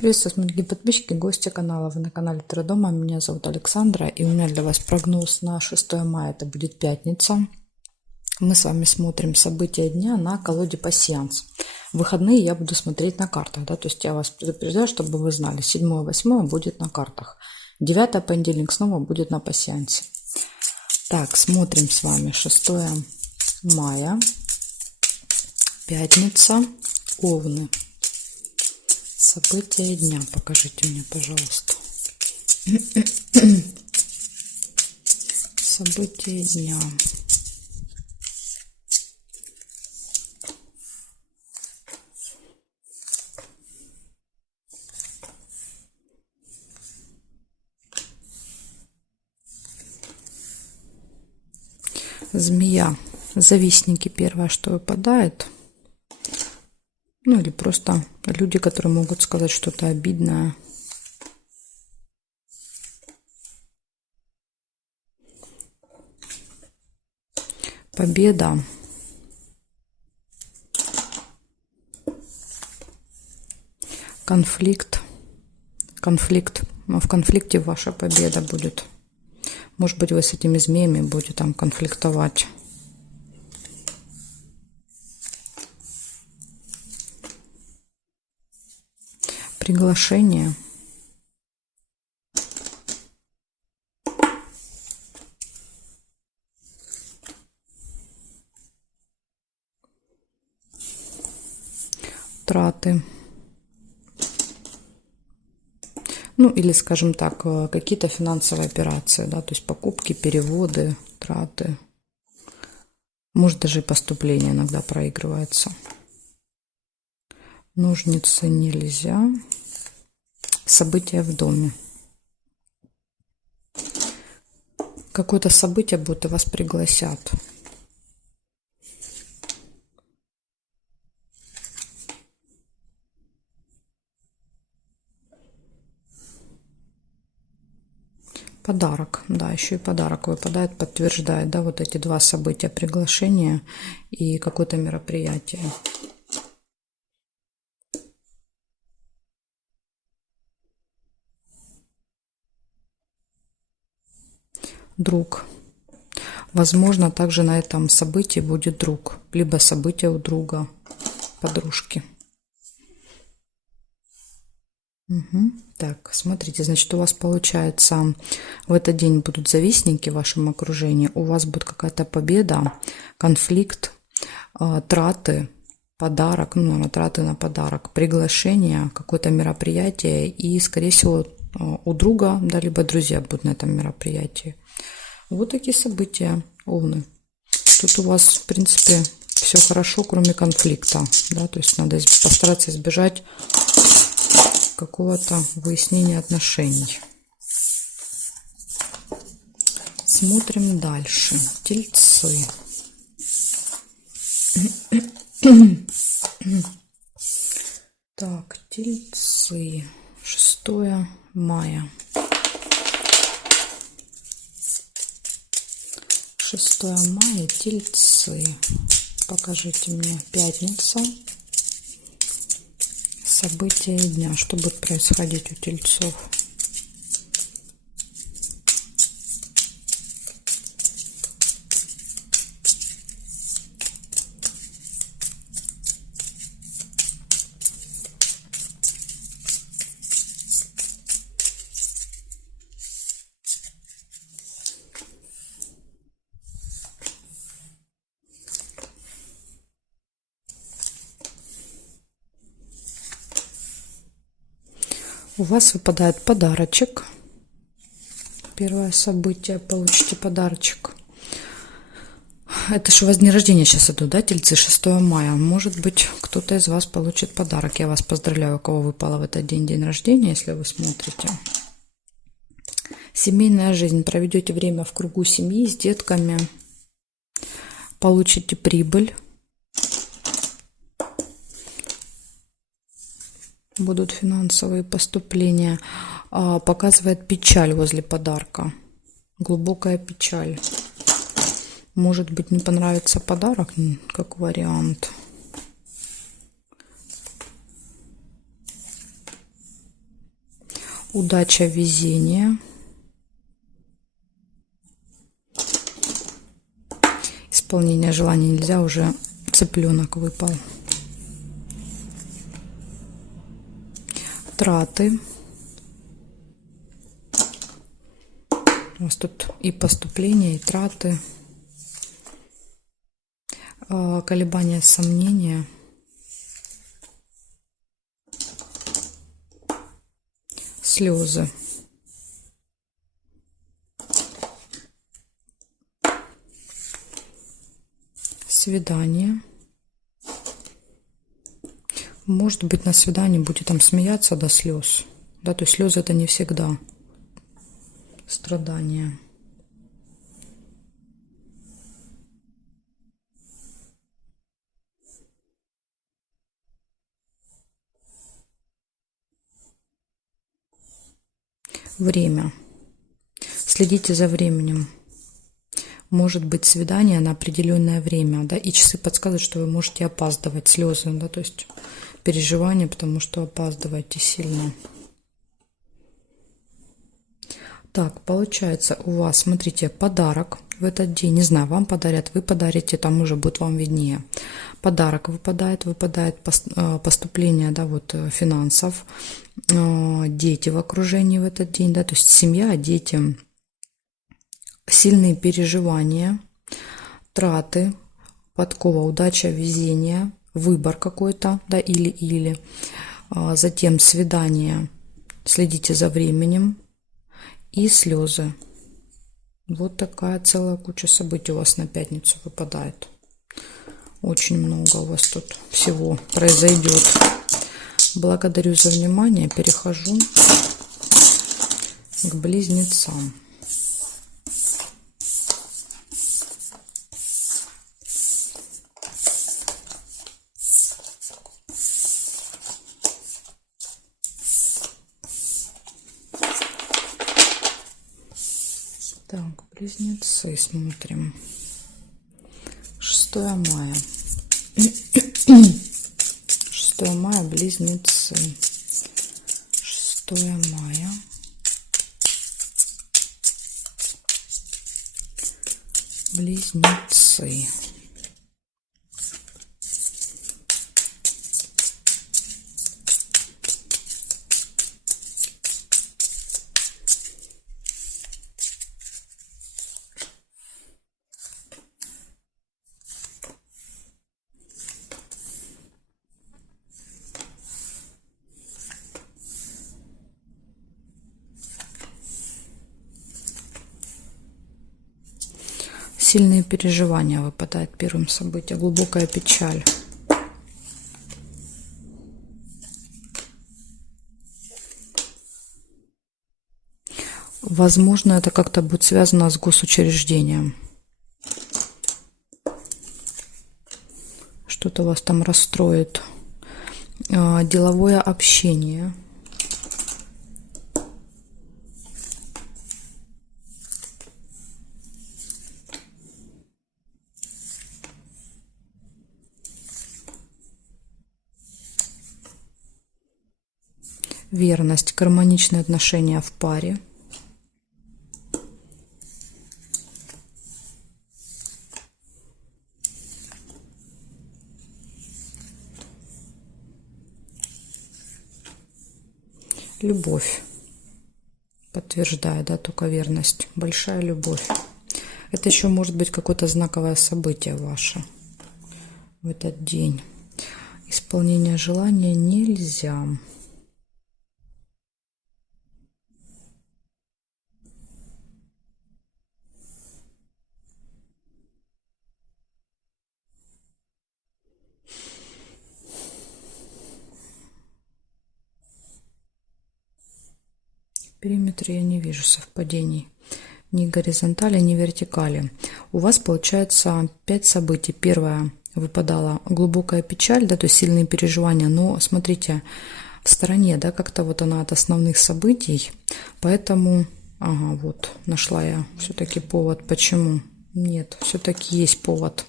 Приветствую, дорогие подписчики, гости канала. Вы на канале Таро Дома. Меня зовут Александра, и у меня для вас прогноз на 6 мая. Это будет пятница. Мы с вами смотрим события дня на колоде пасьянс. В выходные я буду смотреть на картах, да, то есть я вас предупреждаю, чтобы вы знали. 7-8 будет на картах. 9 понедельник снова будет на пасьянсе. Так, смотрим с вами 6 мая. Пятница. Овны. События дня. Покажите мне, пожалуйста. События дня. Змея. Завистники первое, что выпадает. Ну или просто люди, которые могут сказать что-то обидное. Победа. Конфликт. Конфликт. В конфликте ваша победа будет. Может быть, вы с этими змеями будете там конфликтовать. Приглашение. Траты. Ну, или, скажем так, какие-то финансовые операции, да, то есть покупки, переводы, траты. Может, даже и поступление иногда проигрывается. Ножницы нельзя. События в доме. Какое-то событие будет, и вас пригласят. Подарок, да, еще и подарок выпадает, подтверждает, да, вот эти два события, приглашение и какое-то мероприятие. Друг. Возможно, также на этом событии будет друг, либо событие у друга, подружки. Угу. Так, смотрите, значит, у вас получается, в этот день будут завистники в вашем окружении, у вас будет какая-то победа, конфликт, траты, подарок, ну, на траты на подарок, приглашение, какое-то мероприятие, и, скорее всего, у друга, да, либо друзья будут на этом мероприятии. Вот такие события, овны. Тут у вас, в принципе, все хорошо, кроме конфликта, да, то есть надо постараться избежать какого-то выяснения отношений. Смотрим дальше. Тельцы. Так, тельцы. 6 мая. 6 мая, тельцы. Покажите мне. Пятница. События дня. Что будет происходить у тельцов? У вас выпадает подарочек. Первое событие. Получите подарочек. Это же у вас день рождения сейчас идут, да, тельцы? 6 мая. Может быть, кто-то из вас получит подарок. Я вас поздравляю, у кого выпало в этот день рождения, если вы смотрите. Семейная жизнь. Проведете время в кругу семьи с детками. Получите прибыль. Будут финансовые поступления. Показывает печаль возле подарка. Глубокая печаль. Может быть, не понравится подарок, как вариант. удача, везение, исполнение желаний нельзя, уже цыпленок выпал, траты. У вас тут и поступления, и траты, колебания, сомнения, слезы, свидание. Может быть, на свидании будете там смеяться до слез. Да, то есть слезы это не всегда страдания. Время. Следите за временем. Может быть свидание на определенное время, да, и часы подсказывают, что вы можете опаздывать, слезы, да, то есть переживания, потому что опаздываете сильно. Так, получается у вас, смотрите, подарок в этот день, не знаю, вам подарят, вы подарите, там уже будет вам виднее. Подарок выпадает поступление, да, вот финансов, дети в окружении в этот день, да, то есть семья, дети, сильные переживания, траты, подкова, удача, везение, выбор какой-то, да, или, затем свидание, следите за временем, и слезы. Вот такая целая куча событий у вас на пятницу выпадает. Очень много у вас тут всего произойдет. Благодарю за внимание. Перехожу к близнецам. Так, близнецы, смотрим. 6 мая. 6 мая, близнецы. 6 мая. Близнецы. Сильные переживания выпадает первым событием, глубокая печаль. Возможно, это как-то будет связано с госучреждением. Что-то вас там расстроит. Деловое общение. Верность, гармоничные отношения в паре. Любовь. Подтверждаю, да, только верность. Большая любовь. Это еще может быть какое-то знаковое событие ваше в этот день. Исполнение желания нельзя. В периметре я не вижу совпадений. Ни горизонтали, ни вертикали. У вас получается 5 событий. Первое выпадала глубокая печаль, да, то есть сильные переживания. Но смотрите, в стороне, да, как-то вот она от основных событий. Поэтому, ага, вот, нашла я все-таки повод. Почему? Нет, все-таки есть повод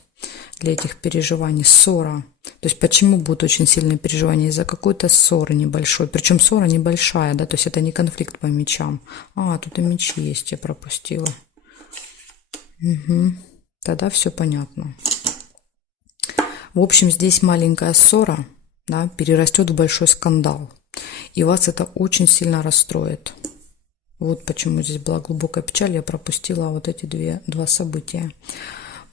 для этих переживаний. Ссора. То есть почему будут очень сильные переживания? Из-за какой-то ссоры небольшой. Причем ссора небольшая, да, то есть это не конфликт по мечам. А, тут и мечи есть, я пропустила. Угу. Тогда все понятно. В общем, здесь маленькая ссора, да, перерастет в большой скандал. И вас это очень сильно расстроит. Вот почему здесь была глубокая печаль. Я пропустила вот эти два события.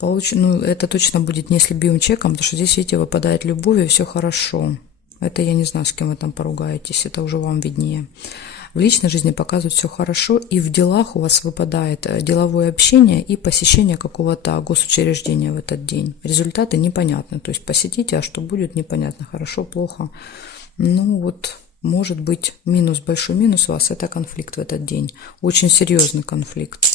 Ну, это точно будет не с любимым человеком, потому что здесь, видите, выпадает любовь, и все хорошо. Это я не знаю, с кем вы там поругаетесь, это уже вам виднее. В личной жизни показывают все хорошо, и в делах у вас выпадает деловое общение и посещение какого-то госучреждения в этот день. Результаты непонятны, то есть посетите, а что будет, непонятно, хорошо, плохо. Ну вот, может быть, большой минус у вас – это конфликт в этот день, очень серьезный конфликт.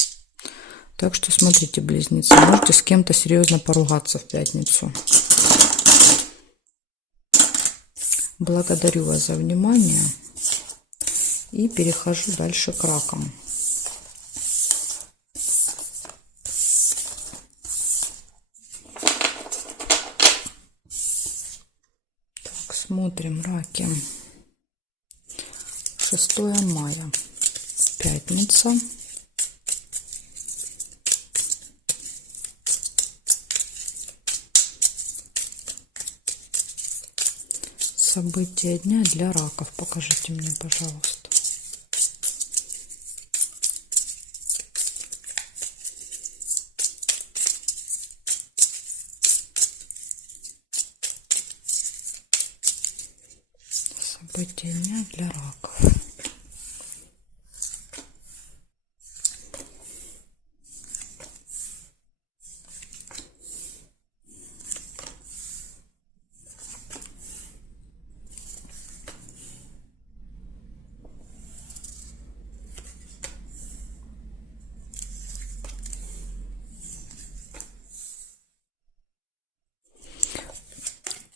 Так что смотрите, близнецы, можете с кем-то серьезно поругаться в пятницу. Благодарю вас за внимание и перехожу дальше к ракам. Так, смотрим раки. 6 мая, пятница. События дня для раков. Покажите мне, пожалуйста. События дня для раков.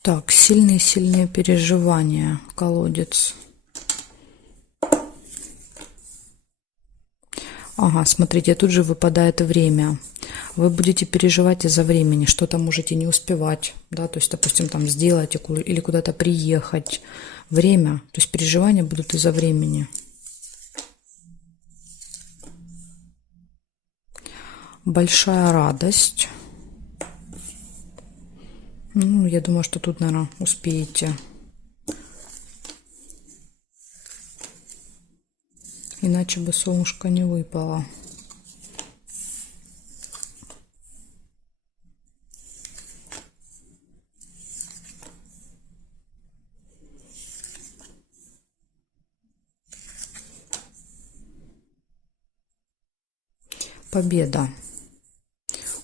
Так, сильные переживания, колодец. Ага, смотрите, тут же выпадает время. Вы будете переживать из-за времени, что-то можете не успевать, да, то есть, допустим, там сделать или куда-то приехать. Время, то есть переживания будут из-за времени. Большая радость. Ну, я думаю, что тут, наверное, успеете. Иначе бы солнышко не выпало. Победа.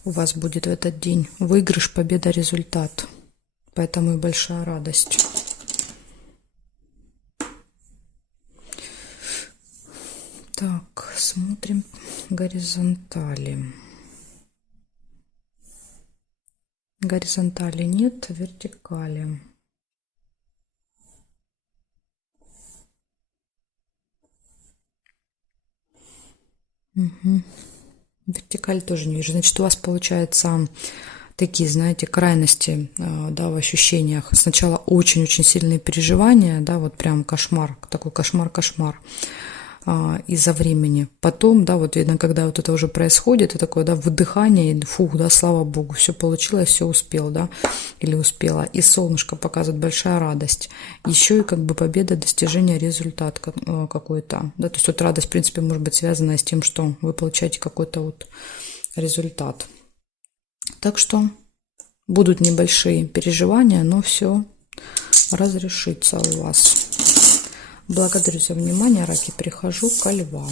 У вас будет в этот день выигрыш, победа, результат. Поэтому и большая радость. Так, смотрим горизонтали. Горизонтали нет, вертикали. Угу. Вертикаль тоже не вижу. Значит, у вас получается такие, знаете, крайности, да, в ощущениях. Сначала очень-очень сильные переживания, да, вот прям кошмар, такой кошмар-кошмар из-за времени. Потом, да, вот видно, когда вот это уже происходит, это такое, да, выдыхание, фух, да, слава богу, все получилось, все успел, да, или успела. И солнышко показывает, большая радость. Еще и как бы победа, достижение, результат какой-то, да, то есть вот радость, в принципе, может быть связана с тем, что вы получаете какой-то вот результат. Так что будут небольшие переживания, но все разрешится у вас. Благодарю за внимание, раки. Перехожу ко львам.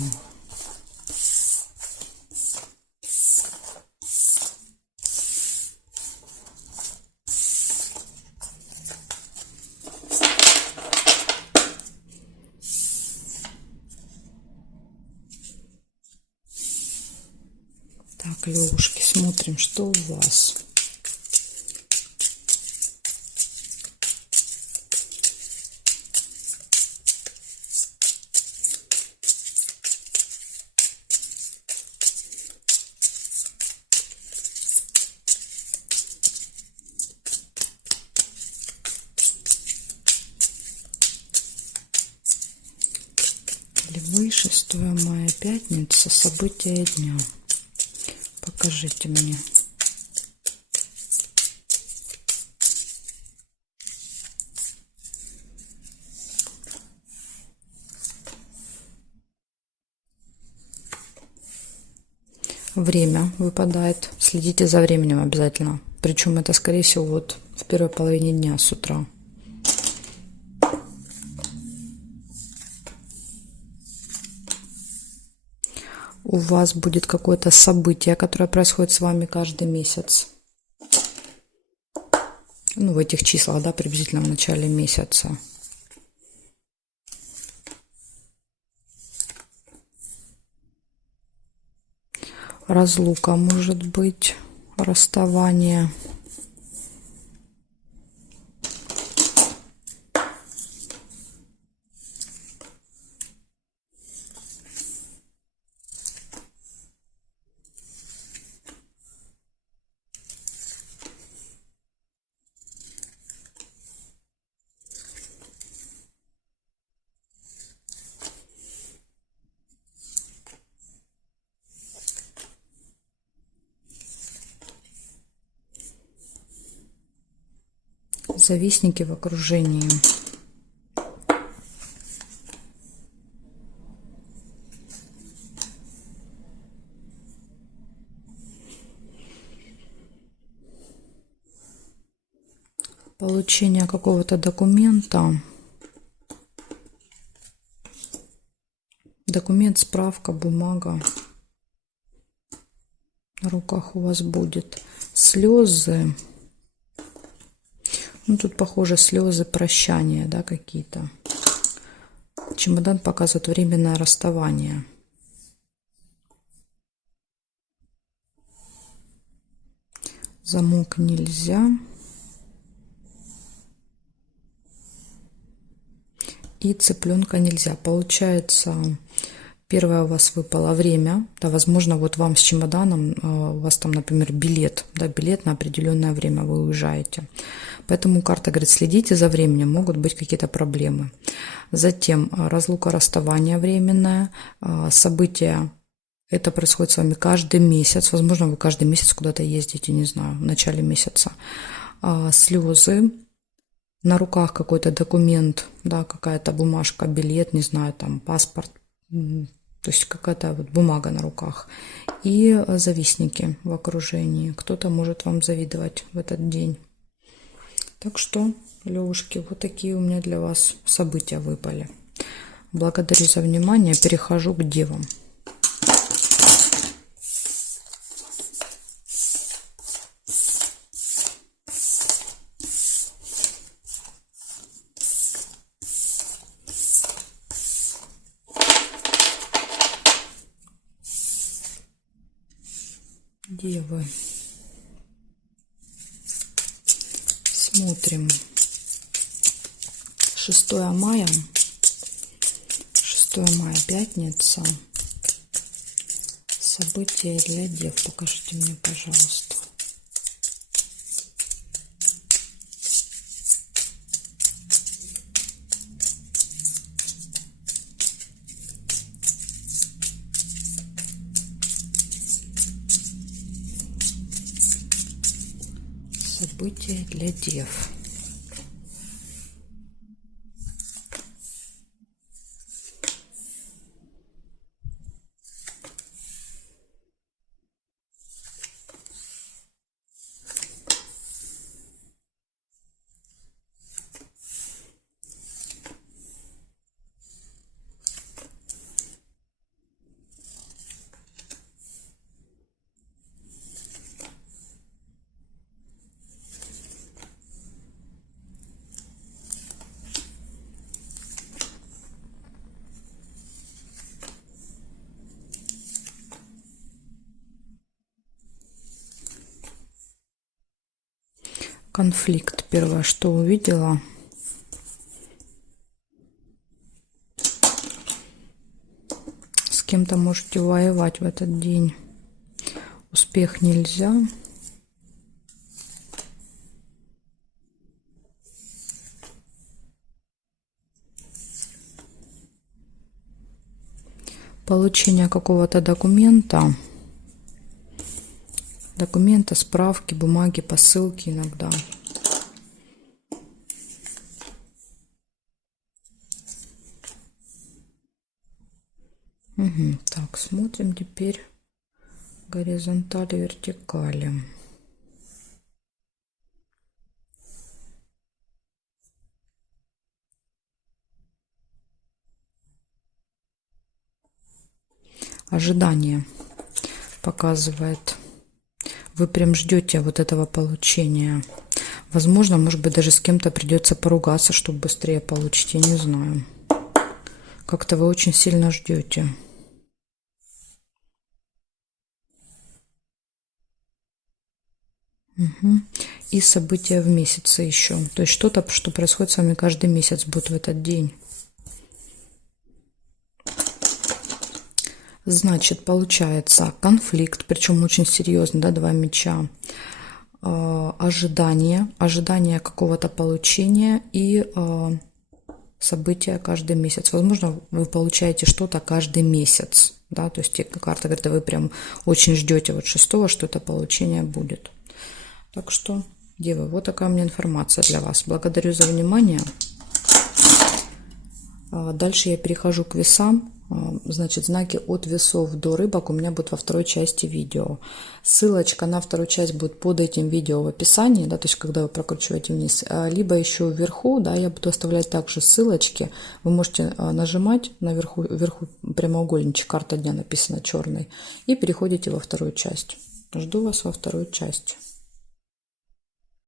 Так, левушки, смотрим, что у вас. Львы, 6 мая, пятница, события дня. Покажите мне. Время выпадает. Следите за временем обязательно. Причем это, скорее всего, вот в первой половине дня с утра. У вас будет какое-то событие, которое происходит с вами каждый месяц. Ну, в этих числах, да, приблизительно в начале месяца. Разлука может быть, расставание. Завистники в окружении. Получение какого-то документа. Документ, справка, бумага на руках у вас будет. Слезы. Ну, тут, похоже, слезы прощания, да, какие-то. Чемодан показывает временное расставание. Замок нельзя. И цыпленка нельзя. Получается, первое у вас выпало время. Да, возможно, вот вам с чемоданом, у вас там, например, билет. Да, билет на определенное время, вы уезжаете. Поэтому карта говорит, следите за временем, могут быть какие-то проблемы. Затем разлука, расставание временное. События. Это происходит с вами каждый месяц. Возможно, вы каждый месяц куда-то ездите, не знаю, в начале месяца. Слезы. На руках какой-то документ, да, какая-то бумажка, билет, не знаю, там паспорт, то есть какая-то вот бумага на руках. И завистники в окружении. Кто-то может вам завидовать в этот день. Так что, левушки, вот такие у меня для вас события выпали. Благодарю за внимание. Перехожу к девам. Девы. Смотрим. 6 мая. 6 мая, пятница. События для дев. Покажите мне, пожалуйста. События для дев. Конфликт. Первое, что увидела. С кем-то можете воевать в этот день. Успех нельзя. получение какого-то документа, справки, бумаги, посылки иногда. Угу. Так, смотрим теперь горизонтали, вертикали. Ожидание показывает. Вы прям ждете вот этого получения. Возможно, может быть, даже с кем-то придется поругаться, чтобы быстрее получить. Я не знаю. Как-то вы очень сильно ждете. Угу. И события в месяце еще. То есть что-то, что происходит с вами каждый месяц, будет в этот день. Значит, получается конфликт, причем очень серьезный, да, 2 меча. Ожидание какого-то получения и события каждый месяц. Возможно, вы получаете что-то каждый месяц, да, то есть карта говорит, вы прям очень ждете вот 6-го, что это получение будет. Так что, девы, вот такая у меня информация для вас. Благодарю за внимание. Дальше я перехожу к весам. Значит, знаки от весов до рыбок у меня будут во второй части видео. Ссылочка на вторую часть будет под этим видео в описании, да, то есть когда вы прокручиваете вниз, либо еще вверху, да, я буду оставлять также ссылочки. Вы можете нажимать вверху прямоугольничек, карта дня написана черной, и переходите во вторую часть. Жду вас во второй части.